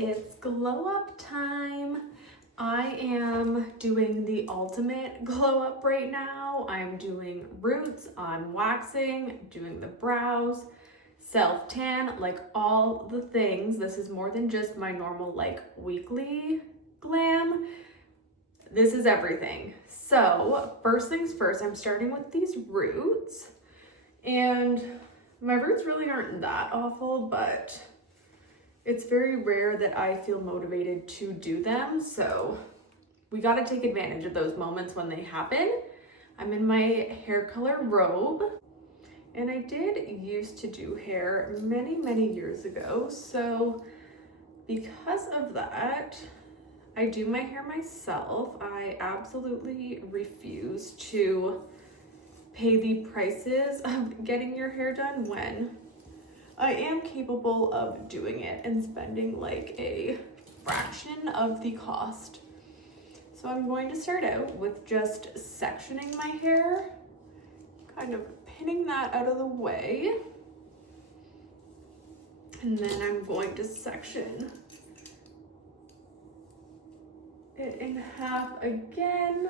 It's glow up time. I am doing the ultimate glow up right now. I'm doing roots, I'm waxing, doing the brows, self tan, like all the things. This is more than just my normal like weekly glam. This is everything. So first things first, I'm starting with these roots, and my roots really aren't that awful, but it's very rare that I feel motivated to do them. So we got to take advantage of those moments when they happen. I'm in my hair color robe, and I did used to do hair many years ago. So because of that, I do my hair myself. I absolutely refuse to pay the prices of getting your hair done when I am capable of doing it and spending like a fraction of the cost. So I'm going to start out with just sectioning my hair, kind of pinning that out of the way. And then I'm going to section it in half again.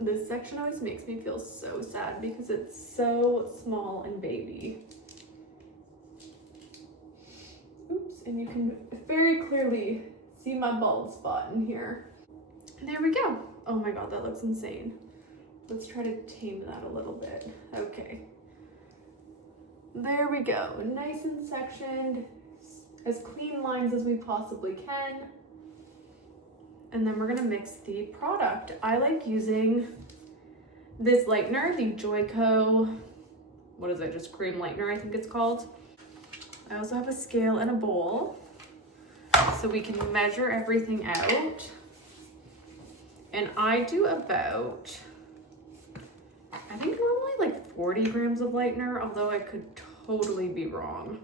This section always makes me feel so sad because it's so small and baby. Oops, and you can very clearly see my bald spot in here. And there we go. Oh my God, that looks insane. Let's try to tame that a little bit. Okay. There we go, nice and sectioned, as clean lines as we possibly can. And then we're gonna mix the product. I like using this lightener, the Joico, what is it, just cream lightener, I think it's called. I also have a scale and a bowl, so we can measure everything out. And I do about, I think normally like 40 grams of lightener, although I could totally be wrong.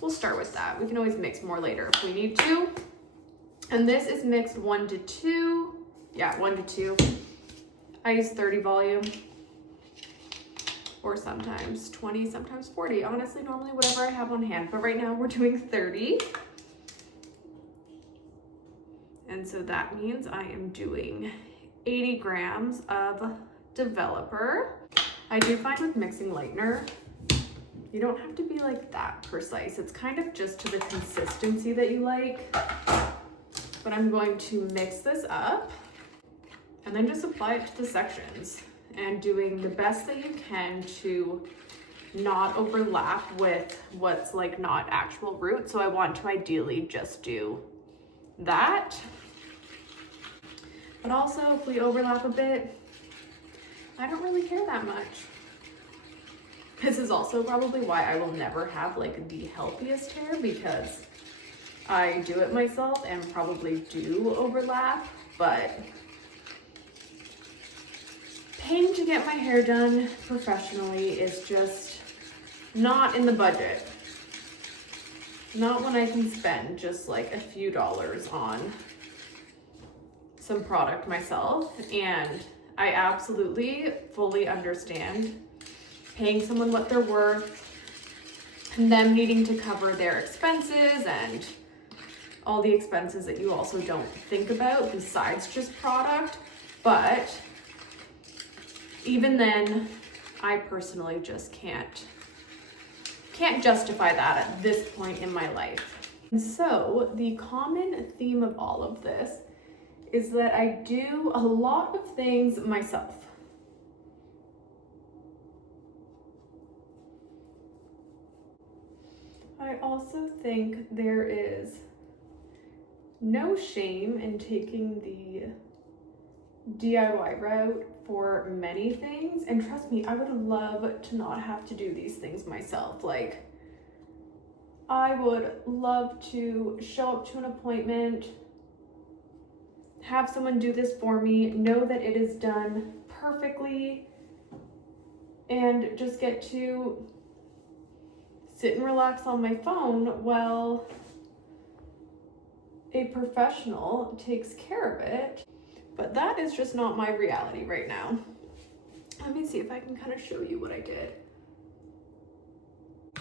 We'll start with that. We can always mix more later if we need to. And this is mixed 1 to 2. Yeah, 1 to 2. I use 30 volume, or sometimes 20, sometimes 40. Honestly, normally whatever I have on hand, but right now we're doing 30. And so that means I am doing 80 grams of developer. I do find with mixing lightener, you don't have to be like that precise. It's kind of just to the consistency that you like. But I'm going to mix this up and then just apply it to the sections, and doing the best that you can to not overlap with what's like not actual root. So I want to ideally just do that. But also if we overlap a bit, I don't really care that much. This is also probably why I will never have like the healthiest hair, because I do it myself and probably do overlap, but paying to get my hair done professionally is just not in the budget. Not when I can spend just like a few dollars on some product myself. And I absolutely fully understand paying someone what they're worth and them needing to cover their expenses and all the expenses that you also don't think about besides just product. But even then, I personally just can't justify that at this point in my life. And so the common theme of all of this is that I do a lot of things myself. I also think there is no shame in taking the DIY route for many things. And trust me, I would love to not have to do these things myself. Like, I would love to show up to an appointment, have someone do this for me, know that it is done perfectly, and just get to sit and relax on my phone while a professional takes care of it. But that is just not my reality right now. Let me see if I can kind of show you what I did.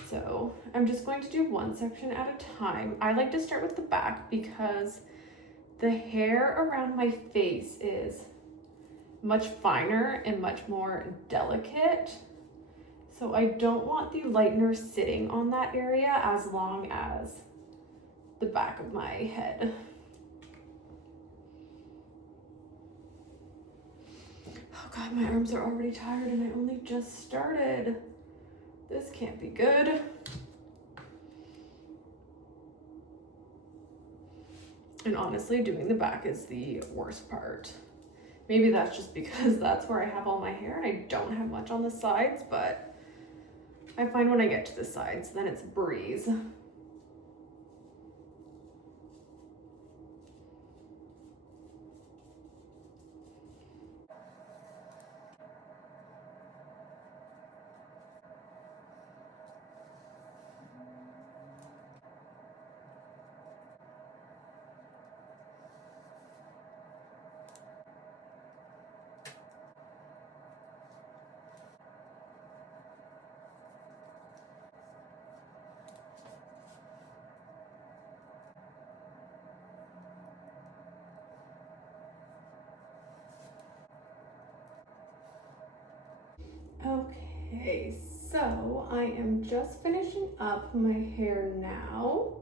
So I'm just going to do one section at a time. I like to start with the back because the hair around my face is much finer and much more delicate. So I don't want the lightener sitting on that area as long as the back of my head. Oh God, my arms are already tired and I only just started. This can't be good. And honestly, doing the back is the worst part. Maybe that's just because that's where I have all my hair and I don't have much on the sides, but I find when I get to the sides, then it's a breeze. Okay, so I am just finishing up my hair now.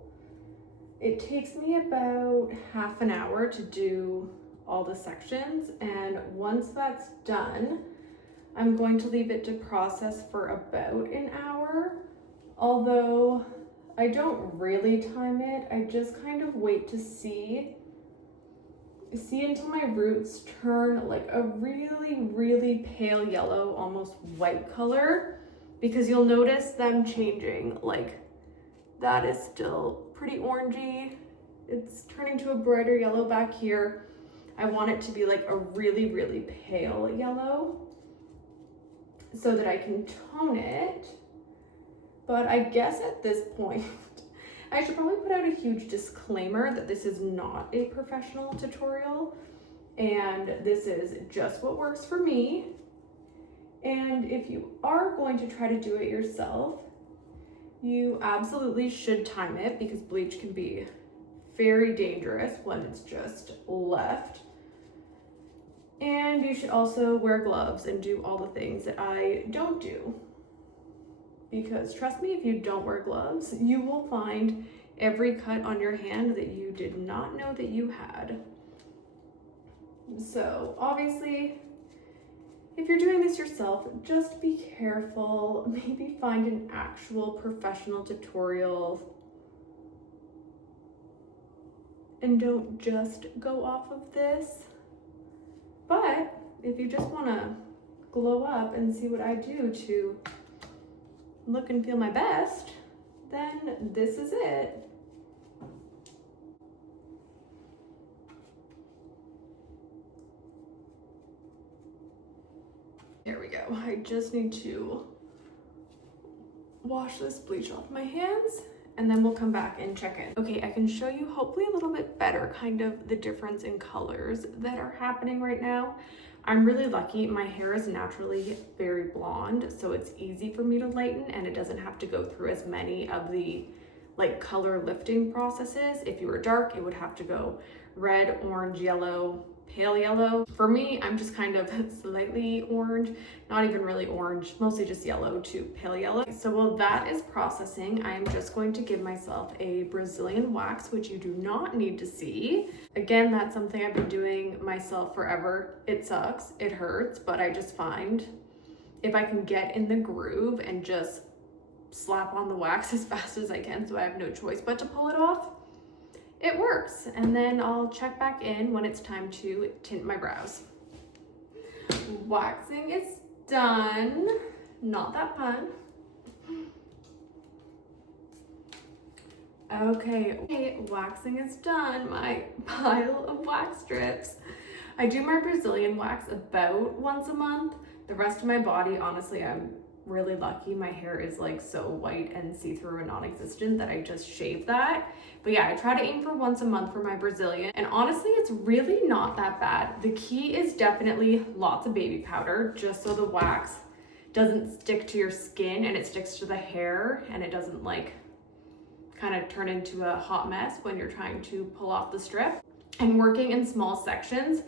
It takes me about half an hour to do all the sections, and once that's done, I'm going to leave it to process for about an hour. Although I don't really time it, I just kind of wait to see until my roots turn like a really pale yellow, almost white color, because you'll notice them changing. Like that is still pretty orangey. It's turning to a brighter yellow back here. I want it to be like a really pale yellow so that I can tone it. But I guess at this point, I should probably put out a huge disclaimer that this is not a professional tutorial and this is just what works for me. And if you are going to try to do it yourself, you absolutely should time it because bleach can be very dangerous when it's just left. And you should also wear gloves and do all the things that I don't do. Because trust me, if you don't wear gloves, you will find every cut on your hand that you did not know that you had. So obviously, if you're doing this yourself, just be careful. Maybe find an actual professional tutorial and don't just go off of this. But if you just want to glow up and see what I do to look and feel my best, then this is it. There we go. I just need to wash this bleach off my hands and then we'll come back and check in. Okay, I can show you hopefully a little bit better kind of the difference in colors that are happening right now. I'm really lucky. My hair is naturally very blonde, so it's easy for me to lighten and it doesn't have to go through as many of the like color lifting processes. If you were dark, it would have to go red, orange, yellow, pale yellow. For me, I'm just kind of slightly orange, not even really orange, mostly just yellow to pale yellow. So while that is processing, I am just going to give myself a Brazilian wax, which you do not need to see. Again, that's something I've been doing myself forever. It sucks, it hurts, but I just find if I can get in the groove and just slap on the wax as fast as I can, so I have no choice but to pull it off, it works. And then I'll check back in when it's time to tint my brows. Waxing is done. Not that fun. Okay, waxing is done. My pile of wax strips. I do my Brazilian wax about once a month. The rest of my body, honestly, I'm really lucky. My hair is like so white and see-through and non-existent that I just shaved that. But yeah, I try to aim for once a month for my Brazilian. And honestly, it's really not that bad. The key is definitely lots of baby powder, just so the wax doesn't stick to your skin and it sticks to the hair and it doesn't like kind of turn into a hot mess when you're trying to pull off the strip. And working in small sections,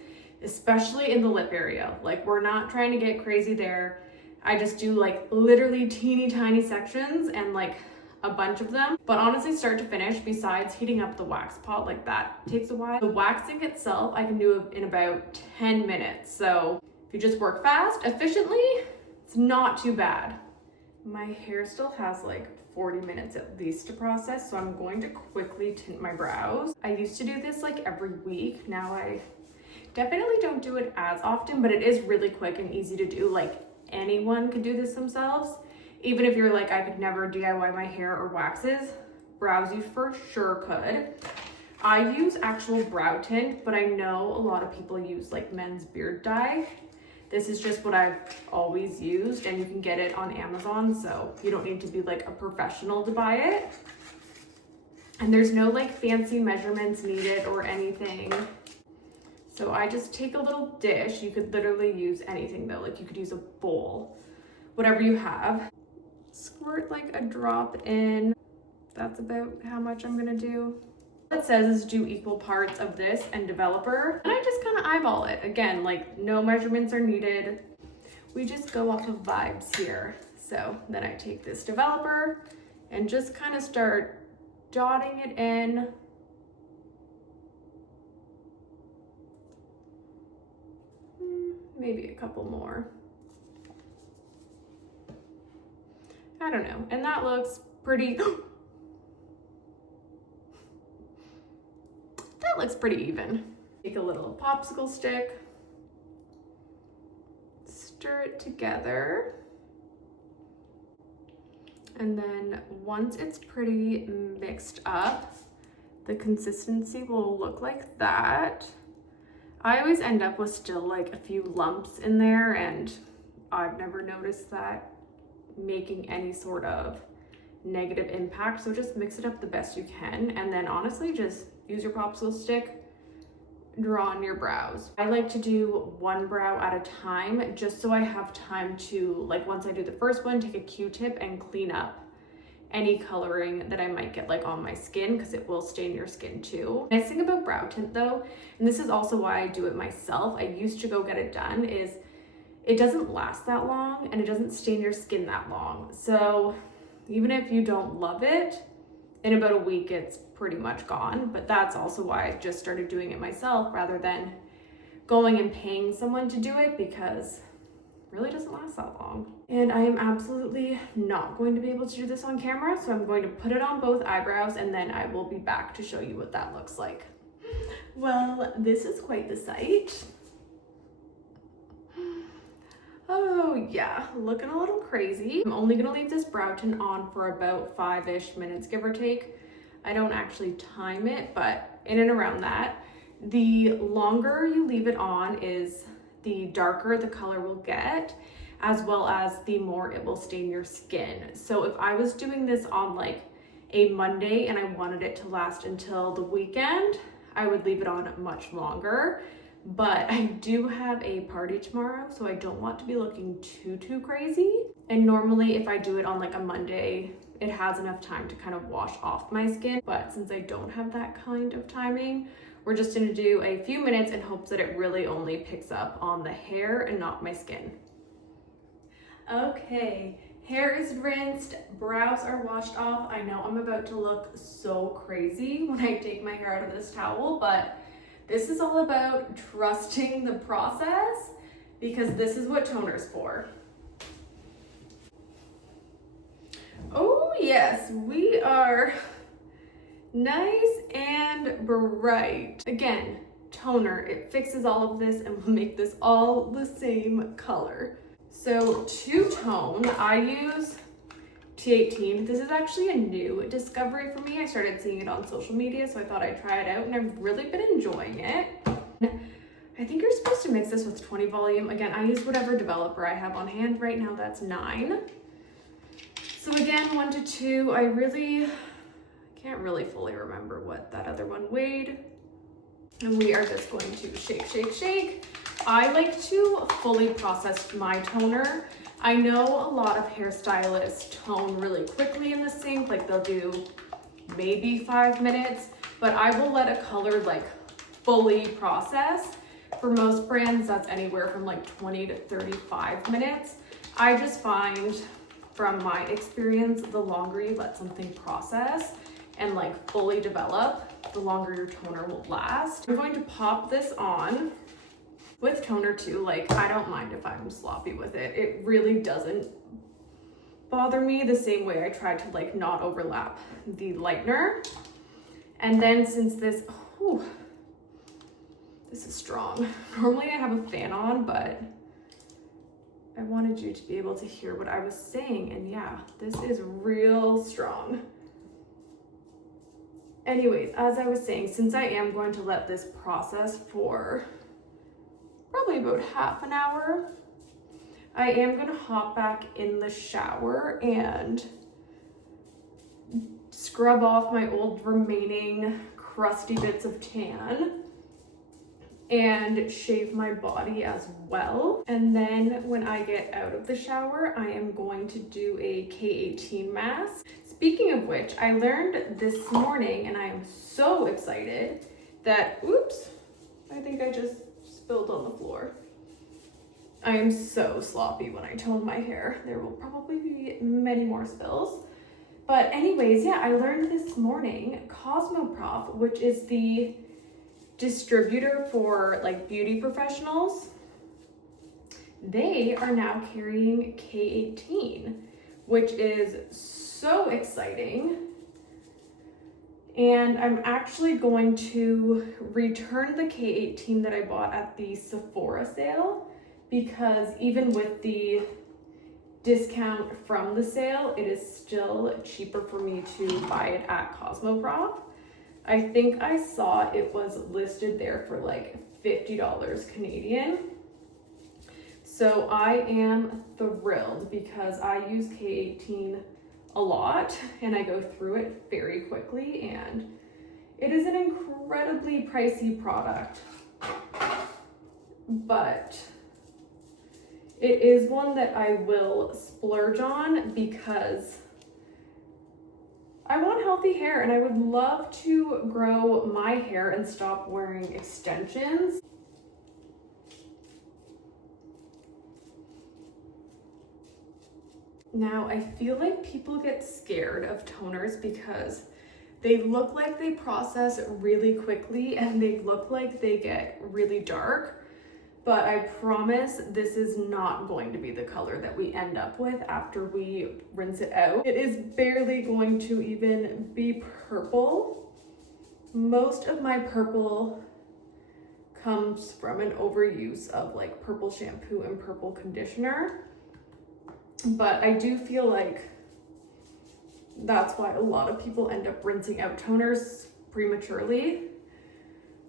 especially in the lip area. Like, we're not trying to get crazy there. I just do like literally teeny tiny sections and like a bunch of them. But honestly, start to finish, besides heating up the wax pot, like that takes a while. The waxing itself, I can do in about 10 minutes. So if you just work fast, efficiently, it's not too bad. My hair still has like 40 minutes at least to process, so I'm going to quickly tint my brows. I used to do this like every week. Now I definitely don't do it as often, but it is really quick and easy to do. Like, anyone could do this themselves. Even if you're like, I could never DIY my hair or waxes, brows you for sure could. I use actual brow tint, but I know a lot of people use like men's beard dye. This is just what I've always used, and you can get it on Amazon, so you don't need to be like a professional to buy it. And there's no like fancy measurements needed or anything. So I just take a little dish. You could literally use anything though, like you could use a bowl, whatever you have. Squirt like a drop in. That's about how much I'm gonna do. What it says is do equal parts of this and developer. And I just kind of eyeball it. Again, like no measurements are needed. We just go off of vibes here. So then I take this developer and just kind of start dotting it in. Maybe a couple more. I don't know. And that looks pretty, that looks pretty even. Take a little popsicle stick, stir it together. And then once it's pretty mixed up, the consistency will look like that. I always end up with still like a few lumps in there, and I've never noticed that making any sort of negative impact. So just mix it up the best you can, and then honestly just use your popsicle stick, draw on your brows. I like to do one brow at a time, just so I have time to, like, once I do the first one, take a Q-tip and clean up any coloring that I might get like on my skin, because it will stain your skin too. Nice thing about brow tint though, and this is also why I do it myself, I used to go get it done, is it doesn't last that long and it doesn't stain your skin that long. So even if you don't love it, in about a week it's pretty much gone. But that's also why I just started doing it myself rather than going and paying someone to do it, because it really doesn't last that long. And I am absolutely not going to be able to do this on camera, so I'm going to put it on both eyebrows and then I will be back to show you what that looks like. Well, this is quite the sight. Oh yeah, looking a little crazy. I'm only gonna leave this brow tint on for about 5-ish minutes, give or take. I don't actually time it, but in and around that. The longer you leave it on is the darker the color will get, as well as the more it will stain your skin. So if I was doing this on like a Monday and I wanted it to last until the weekend, I would leave it on much longer. But I do have a party tomorrow, so I don't want to be looking too crazy. And normally if I do it on like a Monday, it has enough time to kind of wash off my skin. But since I don't have that kind of timing, we're just gonna do a few minutes in hopes that it really only picks up on the hair and not my skin. Okay, hair is rinsed, brows are washed off. I know I'm about to look so crazy when I take my hair out of this towel, but this is all about trusting the process, because this is what toner's for. Oh yes, we are nice and bright. Again, toner, it fixes all of this and will make this all the same color. So to tone, I use T18. This is actually a new discovery for me. I started seeing it on social media, so I thought I'd try it out, and I've really been enjoying it. I think you're supposed to mix this with 20 volume. Again, I use whatever developer I have on hand. Right now, that's 9. So again, 1 to 2, I can't really fully remember what that other one weighed. And we are just going to shake, shake, shake. I like to fully process my toner. I know a lot of hairstylists tone really quickly in the sink, like they'll do maybe 5 minutes, but I will let a color like fully process. For most brands, that's anywhere from like 20 to 35 minutes. I just find from my experience, the longer you let something process and like fully develop, the longer your toner will last. I'm going to pop this on with toner too. Like, I don't mind if I'm sloppy with it. It really doesn't bother me the same way I tried to like not overlap the lightener. And then since this is strong. Normally I have a fan on, but I wanted you to be able to hear what I was saying. And yeah, this is real strong. Anyways, as I was saying, since I am going to let this process for probably about half an hour, I am gonna hop back in the shower and scrub off my old remaining crusty bits of tan and shave my body as well. And then when I get out of the shower, I am going to do a K18 mask. Speaking of which, I learned this morning, and I am so excited that, oops, I think I just spilled on the floor. I am so sloppy when I tone my hair. There will probably be many more spills. But anyways, yeah, I learned this morning Cosmoprof, which is the distributor for like beauty professionals, they are now carrying K18, which is so exciting. And I'm actually going to return the K18 that I bought at the Sephora sale, because even with the discount from the sale, it is still cheaper for me to buy it at Cosmoprof. I think I saw it was listed there for like $50 Canadian. So I am thrilled because I use K18 a lot and I go through it very quickly, and it is an incredibly pricey product, but it is one that I will splurge on because I want healthy hair and I would love to grow my hair and stop wearing extensions. Now, I feel like people get scared of toners because they look like they process really quickly and they look like they get really dark. But I promise this is not going to be the color that we end up with after we rinse it out. It is barely going to even be purple. Most of my purple comes from an overuse of like purple shampoo and purple conditioner. But I do feel like that's why a lot of people end up rinsing out toners prematurely.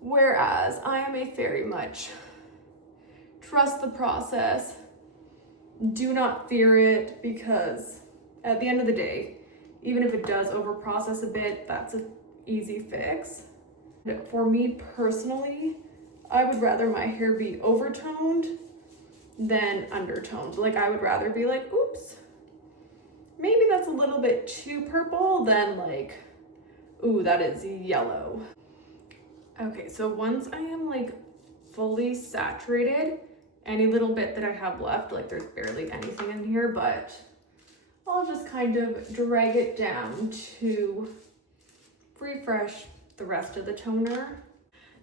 Whereas I am a very much trust the process, do not fear it, because at the end of the day, even if it does overprocess a bit, that's an easy fix. For me personally, I would rather my hair be overtoned than undertoned. Like, I would rather be like, oops, maybe that's a little bit too purple, than like, ooh, that is yellow. Okay, so once I am like fully saturated, any little bit that I have left, like there's barely anything in here, but I'll just kind of drag it down to refresh the rest of the toner.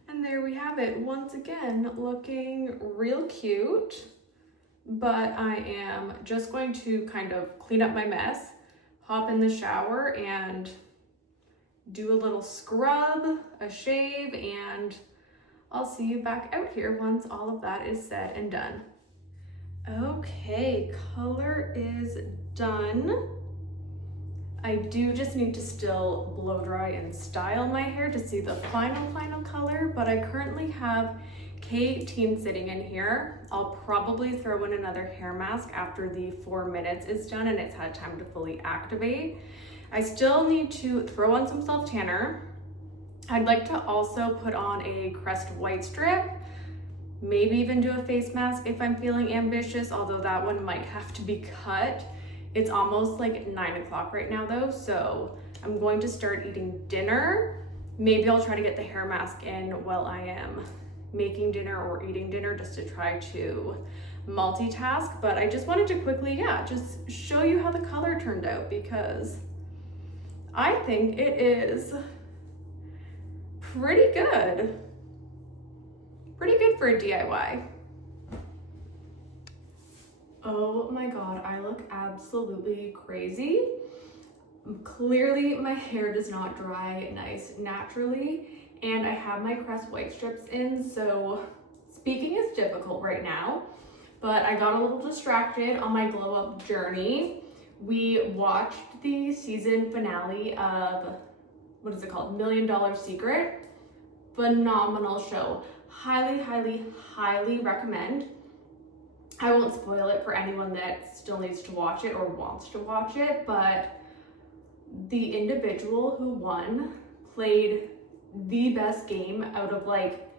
And there we have it, once again, looking real cute. But I am just going to kind of clean up my mess, hop in the shower and do a little scrub, a shave, and I'll see you back out here once all of that is said and done. Okay, color is done. I do just need to still blow dry and style my hair to see the final color, but I currently have K-teen sitting in here. I'll probably throw in another hair mask after the 4 minutes is done and it's had time to fully activate. I still need to throw on some self tanner. I'd like to also put on a Crest white strip, maybe even do a face mask if I'm feeling ambitious, although that one might have to be cut. It's almost like 9 o'clock right now though, so I'm going to start eating dinner. Maybe I'll try to get the hair mask in while I am making dinner or eating dinner just to try to multitask. But I just wanted to quickly, just show you how the color turned out because I think it is pretty good. Pretty good for a DIY. Oh my God, I look absolutely crazy. Clearly my hair does not dry nice naturally, and I have my Crest white strips in, so speaking is difficult right now, but I got a little distracted on my glow up journey. We watched the season finale of, what is it called? $1 Million Secret. Phenomenal show. Highly, highly, highly recommend. I won't spoil it for anyone that still needs to watch it or wants to watch it, but the individual who won played the best game out of like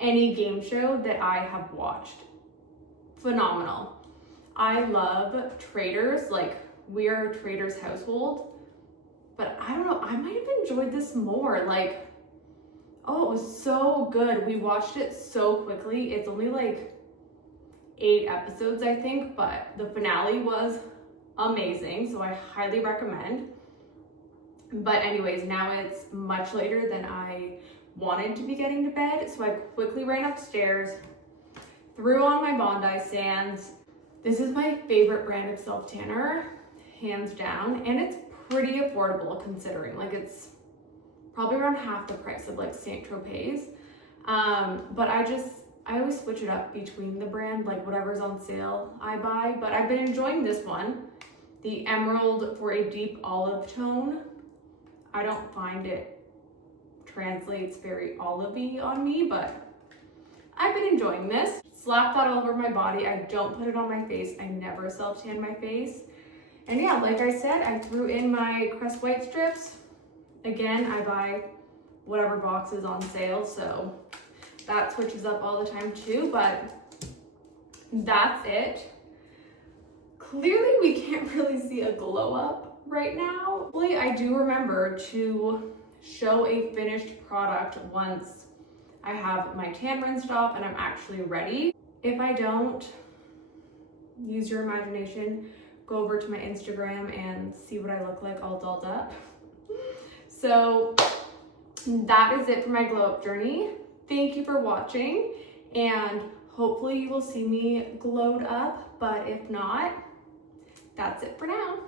any game show that I have watched. Phenomenal. I love traders, like we are a traders household, but I don't know, I might have enjoyed this more. Like, oh, it was so good. We watched it so quickly. It's only like 8 episodes, I think, but the finale was amazing, so I highly recommend. But anyways, now it's much later than I wanted to be getting to bed, so I quickly ran upstairs, threw on my Bondi Sands. This is my favorite brand of self tanner, hands down, and it's pretty affordable considering, like it's probably around half the price of like Saint Tropez. But I always switch it up between the brand, like whatever's on sale I buy, but I've been enjoying this one, the Emerald for a deep olive tone. I don't find it translates very olivey on me, but I've been enjoying this. Slap that all over my body. I don't put it on my face. I never self-tan my face. And yeah, like I said, I threw in my Crest white strips. Again, I buy whatever box is on sale, so that switches up all the time too, but that's it. Clearly we can't really see a glow up right now. Hopefully I do remember to show a finished product once I have my tan rinsed off and I'm actually ready. If I don't, use your imagination, go over to my Instagram and see what I look like all dolled up. So that is it for my glow up journey. Thank you for watching, and hopefully you will see me glowed up, but if not, that's it for now.